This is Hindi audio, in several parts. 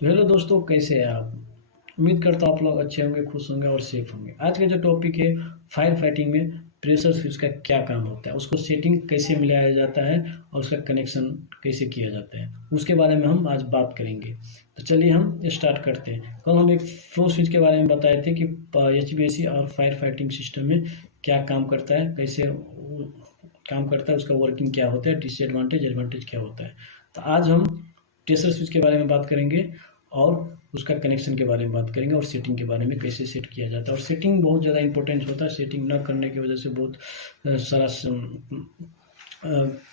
तो हेलो दोस्तों, कैसे हैं आप। उम्मीद करता हूँ आप लोग अच्छे होंगे, खुश होंगे और सेफ होंगे। आज का जो टॉपिक है, फायर फाइटिंग में प्रेशर स्विच का क्या काम होता है, उसको सेटिंग कैसे मिलाया जाता है और उसका कनेक्शन कैसे किया जाता है, उसके बारे में हम आज बात करेंगे। तो चलिए हम स्टार्ट करते हैं। कल हम एक फ्लो स्विच के बारे में बताए थे कि HVAC और फायर फाइटिंग सिस्टम में क्या काम करता है, कैसे काम करता है, उसका वर्किंग क्या होता है, डिसएडवांटेज एडवांटेज क्या होता है। तो आज हम प्रेशर स्विच के बारे में बात करेंगे और उसका कनेक्शन के बारे में बात करेंगे और सेटिंग के बारे में, कैसे सेट किया जाता है। और सेटिंग बहुत ज़्यादा इंपॉर्टेंट होता है। सेटिंग ना करने की वजह से बहुत सारा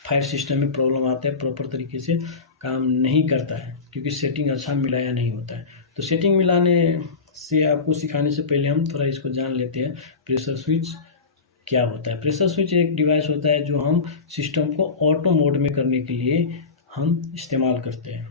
फायर सिस्टम में प्रॉब्लम आता है, प्रॉपर तरीके से काम नहीं करता है क्योंकि सेटिंग अच्छा मिलाया नहीं होता है। तो सेटिंग मिलाने से आपको सिखाने से पहले हम थोड़ा इसको जान लेते हैं, प्रेशर स्विच क्या होता है। प्रेशर स्विच एक डिवाइस होता है जो हम सिस्टम को ऑटो मोड में करने के लिए हम इस्तेमाल करते हैं।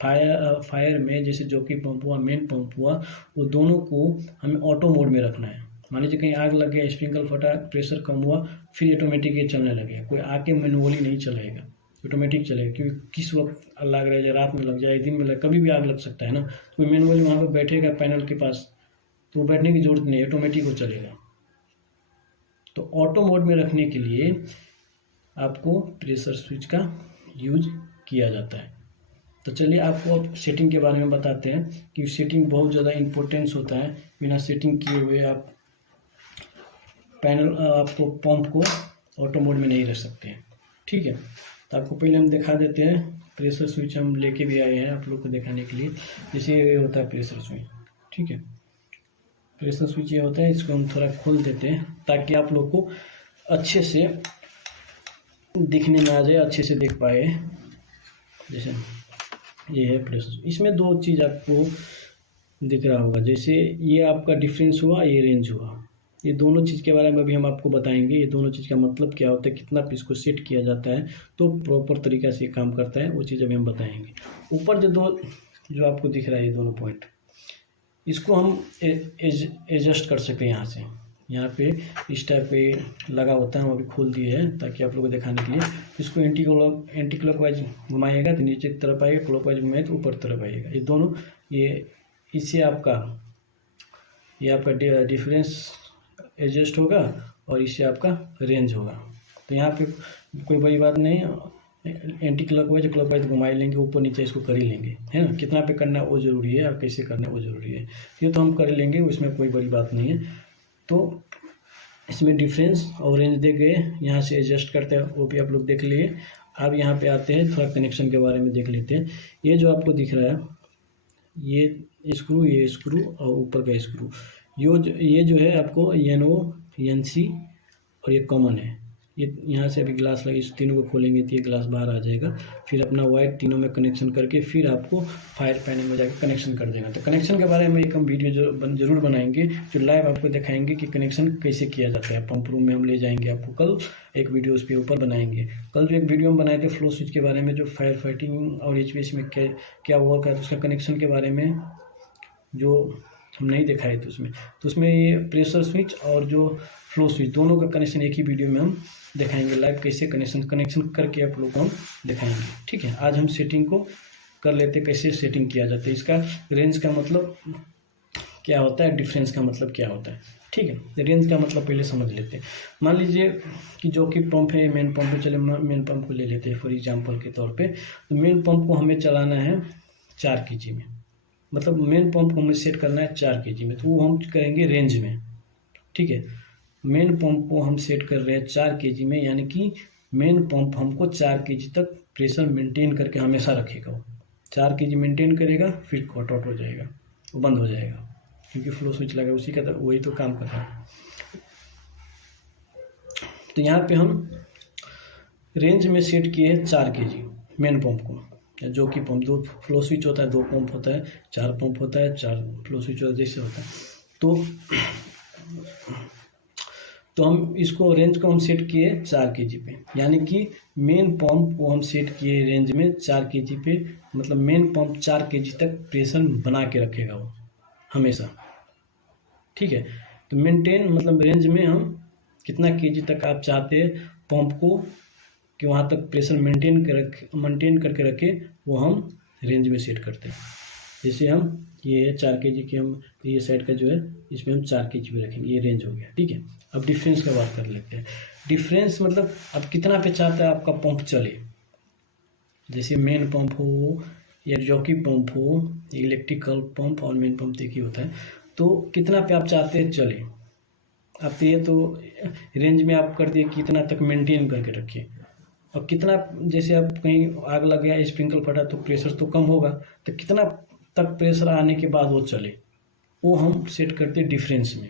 फायर में जैसे जॉकी पंप हुआ, मेन पंप हुआ, वो दोनों को हमें ऑटो मोड में रखना है। मान लीजिए कहीं आग लग गया, स्प्रिंकल फटा, प्रेशर कम हुआ, फिर ऑटोमेटिक ये चलने लगेगा। कोई आके मैनुअली नहीं चलाएगा, ऑटोमेटिक चलेगा। क्योंकि किस वक्त लग रहा है, रात में लग जाए, दिन में लग, कभी भी आग लग सकता है ना। कोई मैनुअली वहाँ पर बैठेगा पैनल के पास तो बैठने की जरूरत नहीं, ऑटोमेटिक वो चलेगा। तो ऑटो मोड में रखने के लिए आपको प्रेशर स्विच का यूज किया जाता है। तो चलिए आपको अब सेटिंग के बारे में बताते हैं कि सेटिंग बहुत ज़्यादा इम्पोर्टेंस होता है। बिना सेटिंग किए हुए आप आपको पंप को ऑटो मोड में नहीं रख सकते हैं। ठीक है, तो आपको पहले हम दिखा देते हैं। प्रेशर स्विच हम लेके भी आए हैं आप लोग को दिखाने के लिए। जैसे ये होता है प्रेशर स्विच। ठीक है, प्रेशर स्विच ये होता है, इसको हम थोड़ा खोल देते हैं ताकि आप लोग को अच्छे से दिखने में आ जाए, अच्छे से देख पाए। जैसे ये है प्रेशर, इसमें दो चीज़ आपको दिख रहा होगा। जैसे ये आपका डिफरेंस हुआ, ये रेंज हुआ। ये दोनों चीज़ के बारे में अभी हम आपको बताएंगे। ये दोनों चीज़ का मतलब क्या होता है, कितना पीस को सेट किया जाता है तो प्रॉपर तरीक़ा से काम करता है, वो चीज़ अभी हम बताएंगे। ऊपर जो आपको दिख रहा है, ये दोनों पॉइंट, इसको हम एडजस्ट कर सकते हैं। यहाँ से यहाँ पे इस टाइप पे लगा होता है, हम अभी खोल दिए हैं ताकि आप लोगों को दिखाने के लिए। इसको एंटी क्लॉकवाइज घुमाइएगा तो नीचे की तरफ आएगा, क्लॉकवाइज घुमाइए तो ऊपर तरफ आएगा। ये दोनों, ये इससे ये आपका डिफरेंस एडजस्ट होगा और इससे आपका रेंज होगा। तो यहाँ पे कोई बड़ी बात नहीं है। एंटी क्लॉकवाइज घुमा लेंगे, ऊपर नीचे इसको कर ही लेंगे, है ना। कितना पे करना है वो ज़रूरी है और कैसे करना है वो ज़रूरी है। ये तो हम कर लेंगे, उसमें कोई बड़ी बात नहीं है। तो इसमें डिफरेंस और रेंज दे गए, यहाँ से एडजस्ट करते हैं, वो भी आप लोग देख लिए। अब यहाँ पे आते हैं, थोड़ा कनेक्शन के बारे में देख लेते हैं। ये जो आपको दिख रहा है, ये स्क्रू और ऊपर का स्क्रू, ये जो है आपको NO NC और ये कॉमन है। ये यहाँ से अभी ग्लास लगी, इस तीनों को खोलेंगे तो ये ग्लास बाहर आ जाएगा। फिर अपना वायर तीनों में कनेक्शन करके फिर आपको फायर पैनल में जाकर कनेक्शन कर देगा। तो कनेक्शन के बारे में एक हम वीडियो जरूर बनाएंगे, जो लाइव आपको दिखाएंगे कि कनेक्शन कैसे किया जाता है। पंप रूम में हम ले जाएंगे आपको, कल एक वीडियो उस पर ऊपर बनाएंगे। कल जो एक वीडियो हम बनाए थे फ्लो स्विच के बारे में, जो फायर फाइटिंग और HVAC में क्या वर्क है, तो उसका कनेक्शन के बारे में जो हम नहीं दिखाए थे उसमें ये प्रेशर स्विच और जो फ्लो स्विच दोनों का कनेक्शन एक ही वीडियो में हम दिखाएंगे लाइव, कैसे कनेक्शन करके आप लोग को हम दिखाएंगे। ठीक है, आज हम सेटिंग को कर लेते, कैसे सेटिंग किया जाता है। इसका रेंज का मतलब क्या होता है, डिफरेंस का मतलब क्या होता है। ठीक है, रेंज का मतलब पहले समझ लेते हैं। मान लीजिए कि जो कि पंप है, मेन पंप है, चले मेन पंप को ले लेते हैं फॉर एग्जाम्पल के तौर पे। तो मेन पंप को हमें चलाना है 4 kg में, मतलब मेन पंप को हमें सेट करना है 4 kg में, तो वो हम करेंगे रेंज में। ठीक है, मेन पंप को हम सेट कर रहे हैं 4 kg में, यानी कि मेन पंप हमको 4 kg तक प्रेशर मेंटेन करके हमेशा रखेगा। वो 4 kg मेंटेन करेगा, फिर कट आउट हो जाएगा, वो बंद हो जाएगा, क्योंकि फ्लो स्विच लगा उसी का, वही तो काम कर रहा है। तो यहाँ पे हम रेंज में सेट किए हैं 4 kg मेन पंप को। जो कि पंप, 2 फ्लो स्विच होता है, 2 पंप होता है, 4 पंप होता है, 4 फ्लो स्विच होता है, जैसे होता है। तो हम इसको रेंज को हम सेट किए 4 kg पे, यानी कि मेन पंप को हम सेट किए रेंज में 4 kg पे। मतलब मेन पंप 4 kg तक प्रेशर बना के रखेगा वो हमेशा। ठीक है, तो मेंटेन मतलब रेंज में हम कितना kg तक आप चाहते हैं पंप को कि वहाँ तक प्रेशर मेंटेन करके रखे, वो हम रेंज में सेट करते हैं। जैसे हम ये 4 kg के हम ये साइड का जो है इसमें हम 4 kg भी रखेंगे, ये रेंज हो गया। ठीक है, अब डिफरेंस का बात कर लेते हैं। डिफरेंस मतलब अब कितना पे चाहता है आपका पंप चले, जैसे मेन पंप हो या जॉकी पंप हो, इलेक्ट्रिकल पंप और मेन पंप एक ही होता है, तो कितना पे आप चाहते हैं चले। आप ये तो रेंज में आप कर दिए कितना तक मेंटेन करके रखिए, और कितना, जैसे आप कहीं आग लग गया, स्प्रिंकल फटा तो प्रेशर तो कम होगा, तो कितना तक प्रेशर आने के बाद वो चले, वो हम सेट करते हैं डिफरेंस में।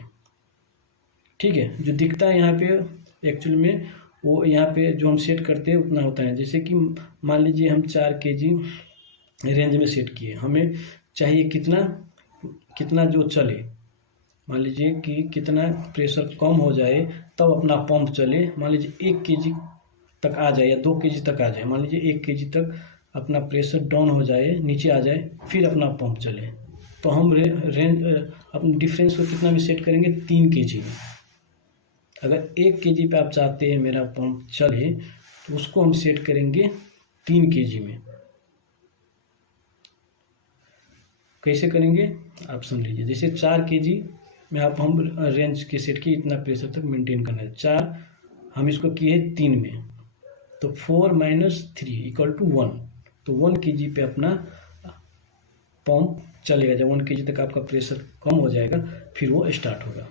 ठीक है, जो दिखता है यहाँ पे एक्चुअल में वो यहाँ पे जो हम सेट करते हैं उतना होता है। जैसे कि मान लीजिए हम 4 kg रेंज में सेट किए, हमें चाहिए कितना कितना जो चले, मान लीजिए कि कितना प्रेशर कम हो जाए तब अपना पंप चले। मान लीजिए 1 kg तक आ जाए या 2 kg तक आ जाए, मान लीजिए 1 kg तक अपना प्रेशर डाउन हो जाए, नीचे आ जाए, फिर अपना पंप चले, तो हम रेंज अपने डिफरेंस को कितना में सेट करेंगे, 3 kg में। अगर 1 kg पे आप चाहते हैं मेरा पंप चले तो उसको हम सेट करेंगे 3 kg में। कैसे करेंगे आप सुन लीजिए। जैसे 4 kg में आप हम रेंज के सेट की इतना प्रेशर तक मेंटेन करना है, 4 हम इसको किए 3 में, तो 4 - 3 = 1, तो 1 kg पे अपना पंप चलेगा। जब 1 kg तक आपका प्रेशर कम हो जाएगा फिर वो स्टार्ट होगा।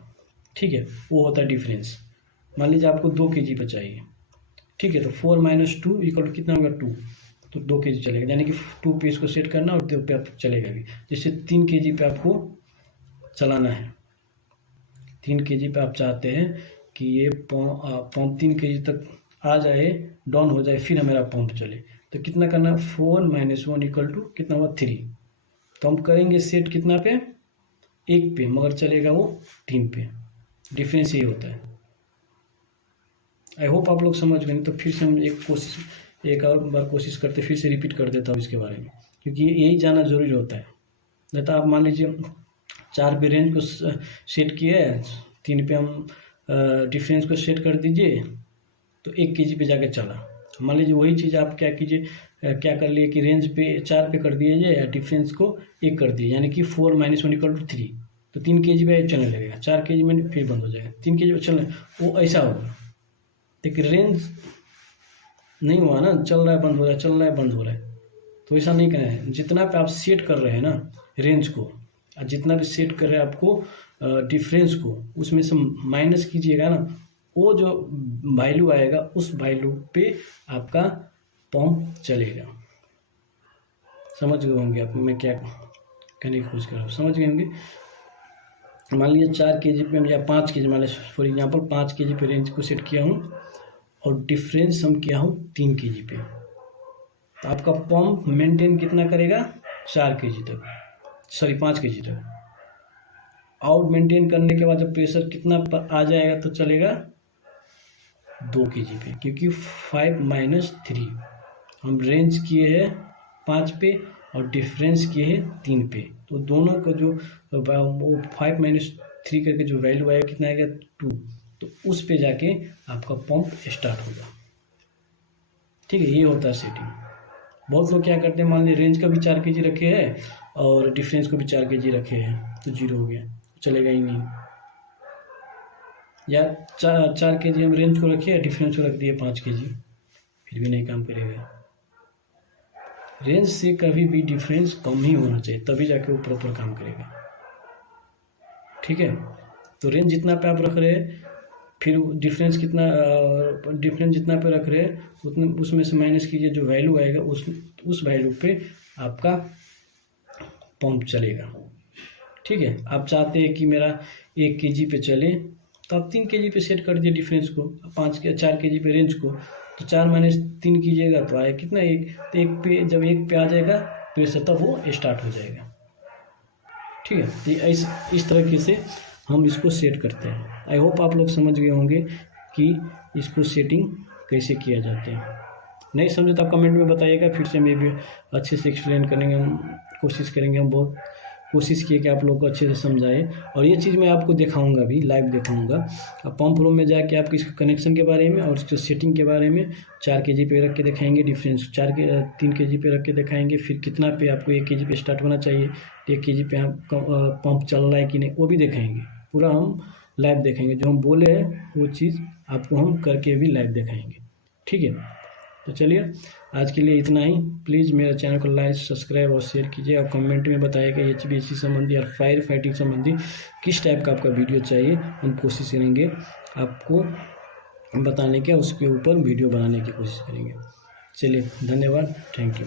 ठीक है, वो होता है डिफरेंस। मान लीजिए आपको 2 kg पे चाहिए, ठीक है, तो 4 - 2 = कितना होगा, 2, तो 2 kg चलेगा, यानी कि 2 पे इसको सेट करना और 2 पे आप चलेगा भी। जैसे 3 kg पे आपको चलाना है, 3 kg पे आप चाहते हैं कि ये पंप 3 kg तक आ जाए, डाउन हो जाए, फिर हमारा पंप चले, तो कितना करना, 4 - 1 = कितना हुआ, 3। तो हम करेंगे सेट कितना पे, 1 पे, मगर चलेगा वो 3 पे। डिफरेंस ये होता है। आई होप आप लोग समझ गए। तो फिर से हम एक और बार कोशिश करते, फिर से रिपीट कर देता हूँ इसके बारे में, क्योंकि यही जानना जरूरी होता है। नहीं तो आप मान लीजिए 4 पे रेंज को सेट किए, 3 पे हम डिफरेंस को सेट कर दीजिए, तो 1 kg पे जाके चला। मान लीजिए वही चीज़ आप क्या कीजिए, क्या कर लिए कि रेंज पे 4 पे कर दीजिए या डिफरेंस को 1 कर दिए, यानी कि 4 - 1 = 3, तो 3 kg पे चलने लगेगा, 4 kg में फिर बंद हो जाएगा, 3 kg पे चलने, वो ऐसा होगा। लेकिन रेंज नहीं हुआ ना, चल रहा है बंद हो रहा है, चल रहा है बंद हो रहा है, तो ऐसा नहीं करना है। जितना पे आप सेट कर रहे हैं ना रेंज को, और जितना भी सेट कर रहे हैं आपको डिफरेंस को, उसमें से माइनस कीजिएगा ना, वो जो वैल्यू आएगा उस वैल्यू पे आपका पंप चलेगा। समझ गए होंगे आप मैं क्या कहने की कोशिश कर रहा हूँ, समझ गए होंगे। मान लीजिए 4 kg पे या 5 kg, मान लीजिए फॉर एग्जाम्पल 5 kg पे रेंज को सेट किया हूँ और डिफरेंस हम किया हूँ 3 kg पे, तो आपका पंप मेंटेन कितना करेगा, 4 kg तक, सॉरी 5 kg तक। और मेंटेन करने के बाद जब प्रेशर कितना पर आ जाएगा तो चलेगा 2 kg पे, क्योंकि 5 - 3 हम रेंज किए हैं 5 पे और डिफरेंस किए हैं 3 पे, तो दोनों का जो वो 5 - 3 करके जो वैल्यू आएगा कितना आएगा, 2, तो उस पे जाके आपका पंप स्टार्ट होगा। ठीक है, ये होता है सेटिंग। बहुत लोग क्या करते हैं, मान लीजिए रेंज का भी 4 kg रखे हैं और डिफरेंस को भी 4 kg रखे हैं, तो 0 हो गया, चलेगा ही नहीं। या 4 kg हम रेंज को रखे, डिफरेंस को रख दिए 5 kg, फिर भी नहीं काम करेगा। रेंज से कभी भी डिफरेंस कम ही होना चाहिए, तभी जाके वो प्रॉपर काम करेगा। ठीक है, तो रेंज जितना पे आप रख रहे हैं, फिर डिफरेंस कितना, डिफरेंस जितना पे रख रहे हैं उतने उसमें से माइनस कीजिए, जो वैल्यू आएगा उस वैल्यू पे आपका पंप चलेगा। ठीक है, आप चाहते हैं कि मेरा 1 kg पे चले, तो आप 3 kg पे सेट कर दिए डिफरेंस को, 4 kg पे रेंज को, तो 4 - 3 कीजिएगा तो आए कितना, 1, तो 1 पे, जब 1 पे आ जाएगा प्रेशर तब वो स्टार्ट हो जाएगा। ठीक है, तो इस तरीके से हम इसको सेट करते हैं। आई होप आप लोग समझ गए होंगे कि इसको सेटिंग कैसे किया जाता है। नहीं समझे तो आप कमेंट में बताइएगा, फिर से मैं भी अच्छे से एक्सप्लेन करेंगे, हम कोशिश करेंगे हम बहुत कोशिश किए कि आप लोग को अच्छे से समझाए। और ये चीज़ मैं आपको दिखाऊंगा भी, लाइव दिखाऊंगा। अब पंप रूम में जाके आपको इसके कनेक्शन के बारे में और इसके सेटिंग के बारे में 4 kg पे रख के दिखाएंगे, डिफरेंस 3 kg पे रख के दिखाएंगे, फिर कितना पे आपको 1 kg पे स्टार्ट होना चाहिए, 1 kg पे आप पंप चल रहा है कि नहीं वो भी दिखाएंगे। पूरा हम लाइव देखेंगे, जो हम बोले हैं वो चीज़ आपको हम करके भी लाइव दिखाएंगे। ठीक है, तो चलिए आज के लिए इतना ही। प्लीज़ मेरा चैनल को लाइक, सब्सक्राइब और शेयर कीजिए और कमेंट में बताइएगा HVAC संबंधी और फायर फाइटिंग संबंधी किस टाइप का आपका वीडियो चाहिए। हम कोशिश करेंगे आपको बताने के, उसके ऊपर वीडियो बनाने की कोशिश करेंगे। चलिए, धन्यवाद, थैंक यू।